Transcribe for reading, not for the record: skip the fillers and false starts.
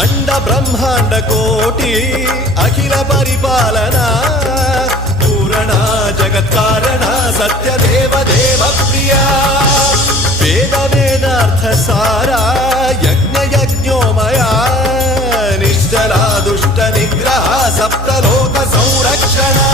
अंड ब्रह्मांड कोटि अखिल परिपालना पूरणा जगत्कारणा सत्यदेव देव प्रिया वेद वेदार्थ सारा यज्ञ यज्ञोमया निश्चला दुष्ट निग्रह सप्तलोक संरक्षणा